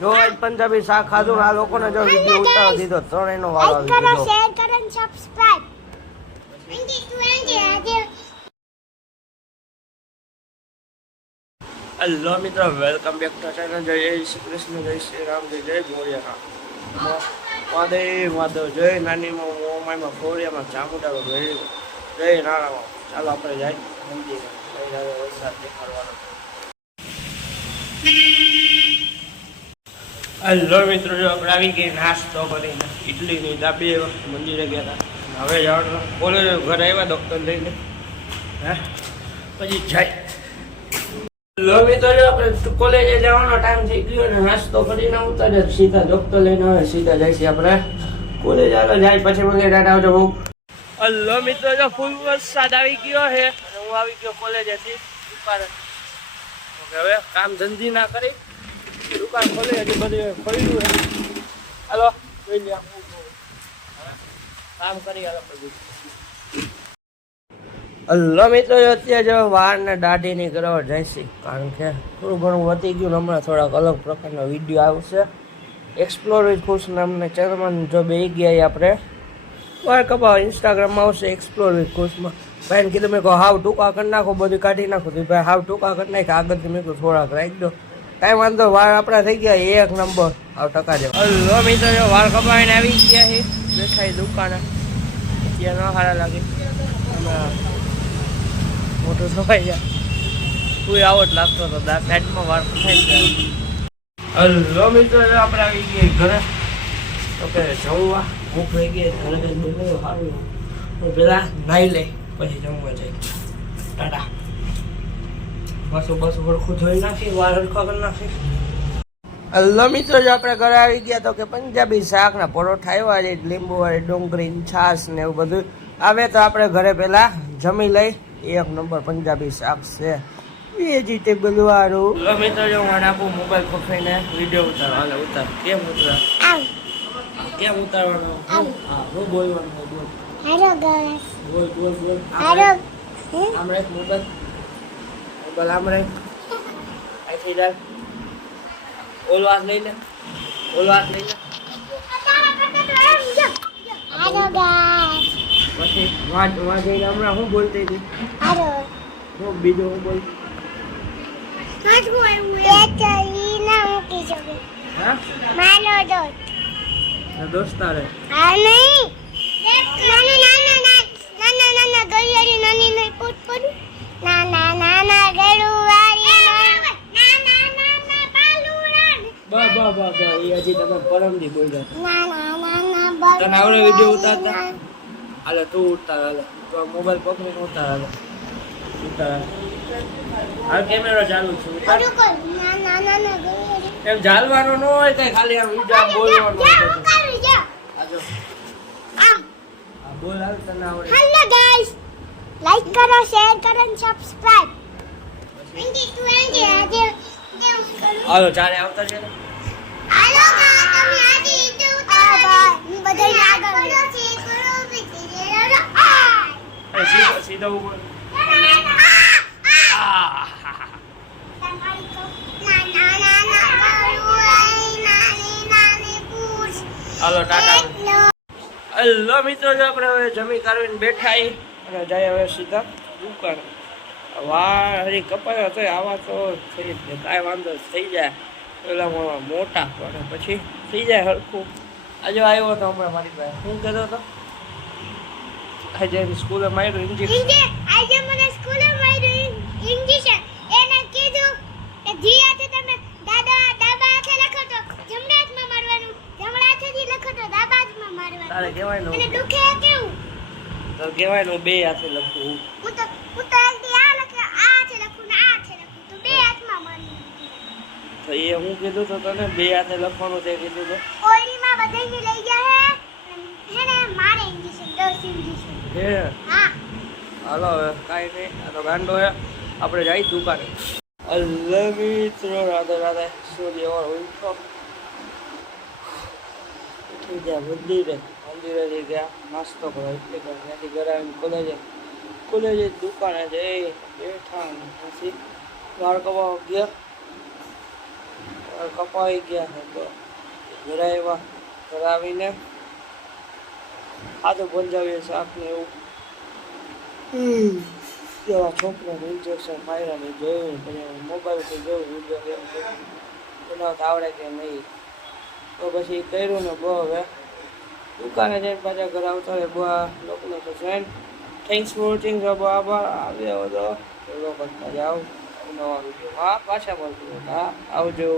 જો આજ પંજાબી શાક ખાધું આ લોકોને જો વિડીયો ઉતારવા દીધો ત્રણેયનો વારો આવી કરો ગયો શેર કરો અને સબસ્ક્રાઇબ હેલો મિત્રો વેલકમ બેક ટુ ચેનલ જય શ્રી કૃષ્ણ જય શ્રી રામ જય મોરિયા માદેવ માધવ જય નાની મોમાઈમાં ફોરિયામાં ચામુંડામાં ભેળી જય નારામાં ચાલો આપણે જાય મંદિરે વરસાદ દેખાડવાનો હેલો મિત્રો જો આપણે આવી ગઈ નાસ્તો કરીને ઇડલીની દાબી મંદિરે ગયા હતા હવે જવાનું કોલેજ ઘરે આવ્યા ડૉક્ટર લઈને હે પછી જાય હેલો મિત્રો જો આપણે કોલેજે જવાનો ટાઈમ થઈ ગયો ને નાસ્તો કરીને ઉતારે સીધા ડૉક્ટર લઈને આવે સીધા જાય છે આપણે કોલેજ આગળ જાય પછી મને ટાટા આવજો બહુ હેલો મિત્રો જો ફૂલ વરસાદ આવી ગયો છે અને હું આવી ગયો કોલેજેથી દુકાને હવે કામ ધંધી ના કરી દુકાન ખોલે હજી બધું ખોલ્યું છે હાલો જોઈ લે કામ કરી હાલો બધું હેલો મિત્રો અત્યારે જો વાર ને દાઢીની કરવા જાય છે કારણ કે થોડું ઘણું વધી ગયું ને હમણાં થોડાક અલગ પ્રકારનો વિડીયો આવશે એક્સપ્લોર વિથ ખુશ નામના ચેનલમાં જો બે ગયા આપણે વાર કપાવ ઇન્સ્ટાગ્રામમાં આવશે એક્સપ્લોર વિથ ખુશમાં ભાઈને કીધું મેં કહો હાવ ટૂંકા કરી નાખો બધું કાઢી નાખો તો ભાઈ હાવ ટૂંકા કરી નાખે આગળથી મેં કહું થોડાક રાખી દો કાંઈ વાંધો વાર આપણા થઈ ગયા એક નંબર આવ ટકા જેવા હેલો મિત્રો જો વાર કપાવીને આવી ગયા છે બેઠા દુકાને ત્યાં ન સારા લાગે મોટું સવાઈ જાય કોઈ આવો જ લાગતો હતો સાઈડમાં વાર થઈ ગયા હેલો મિત્રો આપણે આવી ગયા ઘરે તો કે જમવા ભૂખ થઈ ગઈ ઘરે કંઈ બનાવ્યું સારું હું પેલા નાહી લઈ પછી જમવા જઈ ટાટા બસ વળખું ધોઈ નાખી વાર હરખા કરી નાખી હેલો મિત્રો જો આપણે ઘરે આવી ગયા તો કે પંજાબી શાકના પરોઠા આવ્યા છે લીંબુ વાળી ડુંગળી છાશ ને એવું બધું આવે તો આપણે ઘરે પેલા જમી લઈ એક નંબર પંજાબી શાક છે વેજીટેબલ વાળું હેલો મિત્રો જો હું આપું મોબાઈલ પકડીને વિડીયો ઉતારો હાલે ઉતાર કેમ ઉતાર કેમ ઉતારવાનો હા હું બોલવાનું બોલ હેલો ગાઈસ બોલ હેલો આમરે મોબાઈલ આમરે અહીંથી જાય ઓલો હાથ લઈ લે હેલો ગાઈસ પછી વાં જઈને હમણાં હું બોલતી હતી હેલો હું બીજું હું બોલ હા દોસ્તારે આ નહીં નાના ગળિયારી નાની નહીં પોટ પડું નાના ગળુવારી નાના બાલુરાન બા એ હજી તમે પરમથી બોલ્યા નાના તને આવડે વિડીયો ઉતારતા હાલે તું ઉતાર હાલે તો મોબાઈલ પકડીને ઉતાર હાલે ઉતાર હાલ કેમેરો ચાલુ છે નાના ગળિયારી એમ ચાલવાનું ન હોય કઈ ખાલી આમ વિડીયો બોલવાનું હોય આજો આ બોલ હાલ તને આવડે હેલો ગાઈસ લાઈક કરો શેર કરો અને સબસ્ક્રાઇબ હાલો ચાલે આવતા છે ને હાલો તમે આજે ઈડો ઉતારો હું બધાય આગળ સીધો ઉપર હાલો ટાટા હેલો મિત્રો જો આપણે હવે જમી કાઢીને બેઠા અને જાય હવે સીધા દુકાન વાર હજી કપાયો તો આવા તો થઈ જ કાંઈ વાંધો થઈ જાય પેલા મોટા પણ પછી થઈ જાય હરખું આજે આવ્યો હતો હમણાં મારી પાસે શું કહેતો હતો આજે સ્કૂલે માર્યું ઇન્જેક્શન આજે મને સ્કૂલે માર્યું ઇન્જેક્શન એને કીધું કે જી હાથે તમે ડાબા હાથે લખો તો જમણા હાથમાં મારવાનું જમણા હાથેથી લખો તો ડાબા હાથમાં મારવાનું તારે કહેવાય અને દુખે કેવું તો કહેવાય ને બે હાથે લખું હું તો એકદી આ લખે આ હાથે લખું ને આ હાથે લખું તો બે હાથમાં મારવાનું તો એ હું કીધું તો તને બે હાથે લખવાનું તે કીધું તો ઓઈડીમાં બધાયને લઈ ગયા હે ને મારે ઇન્જેક્શન 10 ઇન્જેક્શન હે હા હાલો હવે કાંઈ નહીં આ તો ગાંડો હે આપણે જાય દુકાને અલ્લાહ મિત્રો રાધે સૂર્ય ઉઠો ઉઠી ગયા મંદિરે ગયા નાસ્તો કરો એટલે ત્યાંથી ઘરે આવીને કોલેજે દુકાને જઈ બેઠા પછી વાર કપાવા ગયા કપાઈ ગયા છે તો ઘરે આવ્યા ઘરે આવીને ખાધું પંજાબી શાક ને એવું એવા છોકરાને ઇન્જેક્શન માર્યા ને જોયું પછી મોબાઈલથી જોયું વિડીયો ગેમ બનાવતા આવડે કે નહીં તો પછી કર્યું ને બહુ હવે દુકાને જઈને પાછા ઘરે આવતા હોય બહુ લોકોને તો ફ્રેન્ડ થેન્ક્સ ફોર વોચિંગ આભાર આવ્યો હતો એ લોકો કરતા જાઓ નવા વિડીયો હા પાછા મળતું હા આવજો